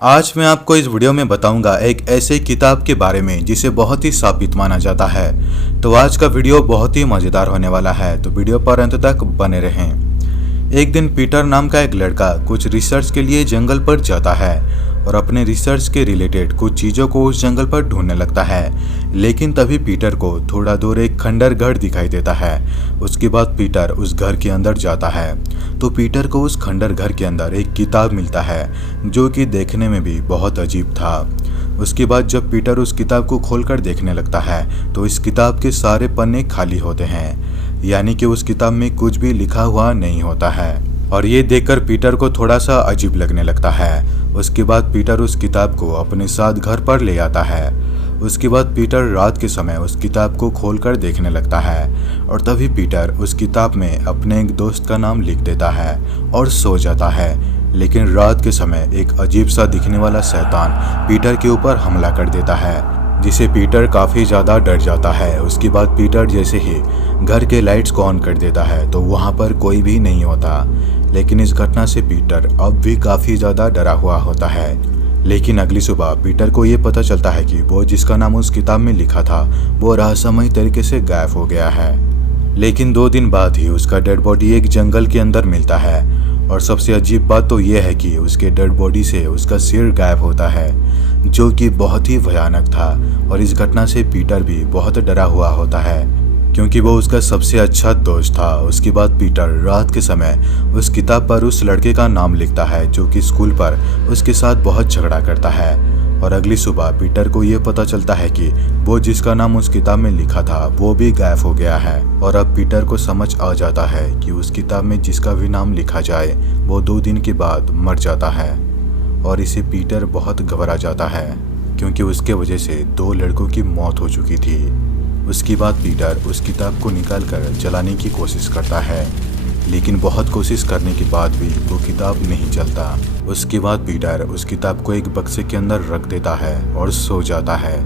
आज मैं आपको इस वीडियो में बताऊंगा एक ऐसे किताब के बारे में जिसे बहुत ही साबित माना जाता है। तो आज का वीडियो बहुत ही मज़ेदार होने वाला है, तो वीडियो पर अंत तक बने रहें। एक दिन पीटर नाम का एक लड़का कुछ रिसर्च के लिए जंगल पर जाता है और अपने रिसर्च के रिलेटेड कुछ चीज़ों को उस जंगल पर ढूंढने लगता है। लेकिन तभी पीटर को थोड़ा दूर एक खंडर घर दिखाई देता है। उसके बाद पीटर उस घर के अंदर जाता है तो पीटर को उस खंडर घर के अंदर एक किताब मिलता है जो कि देखने में भी बहुत अजीब था। उसके बाद जब पीटर उस किताब को खोलकर देखने लगता है तो इस किताब के सारे पन्ने खाली होते हैं, यानी कि उस किताब में कुछ भी लिखा हुआ नहीं होता है। और ये देखकर पीटर को थोड़ा सा अजीब लगने लगता है। उसके बाद पीटर उस किताब को अपने साथ घर पर ले आता है। उसके बाद पीटर रात के समय उस किताब को खोलकर देखने लगता है और तभी पीटर उस किताब में अपने एक दोस्त का नाम लिख देता है और सो जाता है। लेकिन रात के समय एक अजीब सा दिखने वाला शैतान पीटर के ऊपर हमला कर देता है, जिसे पीटर काफ़ी ज़्यादा डर जाता है। उसके बाद पीटर जैसे ही घर के लाइट्स को ऑन कर देता है तो वहाँ पर कोई भी नहीं होता। लेकिन इस घटना से पीटर अब भी काफ़ी ज़्यादा डरा हुआ होता है। लेकिन अगली सुबह पीटर को ये पता चलता है कि वो जिसका नाम उस किताब में लिखा था वो रहस्यमय तरीके से गायब हो गया है। लेकिन 2 दिन बाद ही उसका डेड बॉडी एक जंगल के अंदर मिलता है और सबसे अजीब बात तो ये है कि उसके डेड बॉडी से उसका सिर गायब होता है, जो कि बहुत ही भयानक था। और इस घटना से पीटर भी बहुत डरा हुआ होता है क्योंकि वो उसका सबसे अच्छा दोस्त था। उसके बाद पीटर रात के समय उस किताब पर उस लड़के का नाम लिखता है जो कि स्कूल पर उसके साथ बहुत झगड़ा करता है। और अगली सुबह पीटर को ये पता चलता है कि वो जिसका नाम उस किताब में लिखा था वो भी गायब हो गया है। और अब पीटर को समझ आ जाता है कि उस किताब में जिसका भी नाम लिखा जाए वो 2 दिन के बाद मर जाता है। और इसे पीटर बहुत घबरा जाता है क्योंकि उसके वजह से 2 लड़कों की मौत हो चुकी थी। उसके बाद पीटर उस किताब को निकाल कर जलाने की कोशिश करता है, लेकिन बहुत कोशिश करने के बाद भी वो किताब नहीं जलता। उसके बाद पीटर उस किताब को एक बक्से के अंदर रख देता है और सो जाता है।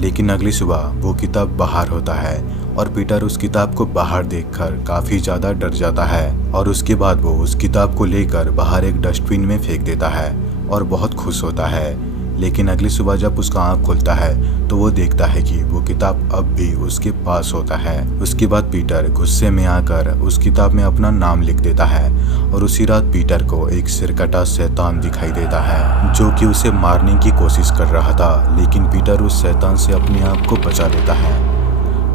लेकिन अगली सुबह वो किताब बाहर होता है और पीटर उस किताब को बाहर देखकर काफ़ी ज़्यादा डर जाता है। और उसके बाद वो उस किताब को लेकर बाहर एक डस्टबिन में फेंक देता है और बहुत खुश होता है। लेकिन अगली सुबह जब उसका आँख खुलता है तो वो देखता है कि वो किताब अब भी उसके पास होता है। उसके बाद पीटर गुस्से में आकर उस किताब में अपना नाम लिख देता है और उसी रात पीटर को एक सिरकटा शैतान दिखाई देता है जो कि उसे मारने की कोशिश कर रहा था। लेकिन पीटर उस शैतान से अपने आप को बचा लेता है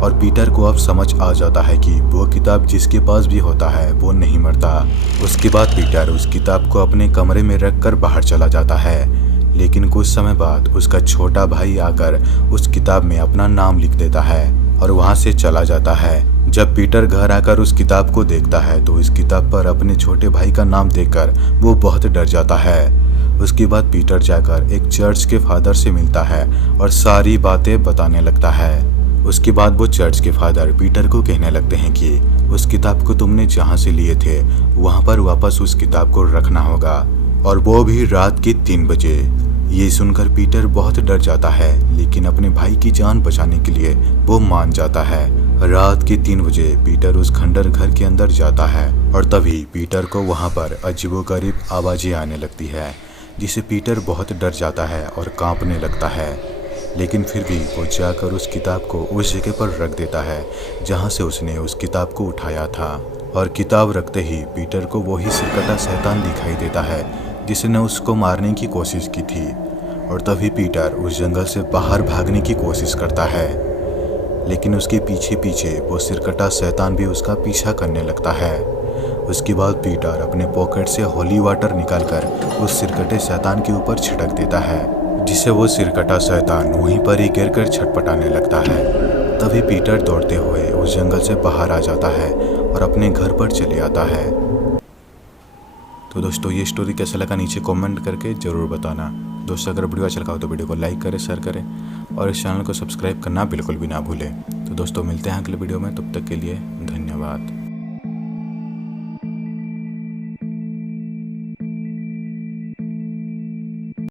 और पीटर को अब समझ आ जाता है कि वो किताब जिसके पास भी होता है वो नहीं मरता। उसके बाद पीटर उस किताब को अपने कमरे में रखकर बाहर चला जाता है। लेकिन कुछ समय बाद उसका छोटा भाई आकर उस किताब में अपना नाम लिख देता है और वहां से चला जाता है। जब पीटर घर आकर उस किताब को देखता है तो इस किताब पर अपने छोटे भाई का नाम देखकर वो बहुत डर जाता है। उसके बाद पीटर जाकर एक चर्च के फादर से मिलता है और सारी बातें बताने लगता है। उसके बाद वो चर्च के फादर पीटर को कहने लगते हैं कि उस किताब को तुमने जहाँ से लिए थे वहाँ पर वापस उस किताब को रखना होगा, और वो भी रात के 3 बजे। ये सुनकर पीटर बहुत डर जाता है, लेकिन अपने भाई की जान बचाने के लिए वो मान जाता है। रात के 3 बजे पीटर उस खंडर घर के अंदर जाता है और तभी पीटर को वहाँ पर अजीबोगरीब आवाज़ें आने लगती है, जिसे पीटर बहुत डर जाता है और कांपने लगता है। लेकिन फिर भी वो जाकर उस किताब को उस जगह पर रख देता है जहाँ से उसने उस किताब को उठाया था। और किताब रखते ही पीटर को वही सिरकटा शैतान दिखाई देता है जिसने उसको मारने की कोशिश की थी। और तभी पीटर उस जंगल से बाहर भागने की कोशिश करता है, लेकिन उसके पीछे पीछे वो सिरकटा शैतान भी उसका पीछा करने लगता है। उसके बाद पीटर अपने पॉकेट से होली वाटर निकालकर उस सिरकटे शैतान के ऊपर छिड़क देता है, जिससे वो सिरकटा शैतान वहीं पर ही गिरकर छटपटाने लगता है। तभी पीटर दौड़ते हुए उस जंगल से बाहर आ जाता है और अपने घर पर चले आता है। तो दोस्तों ये स्टोरी कैसा लगा नीचे कमेंट करके ज़रूर बताना। दोस्तों अगर वीडियो अच्छा लगा हो तो वीडियो को लाइक करें, शेयर करें और इस चैनल को सब्सक्राइब करना बिल्कुल भी ना भूलें। तो दोस्तों मिलते हैं अगले वीडियो में, तब तक के लिए धन्यवाद।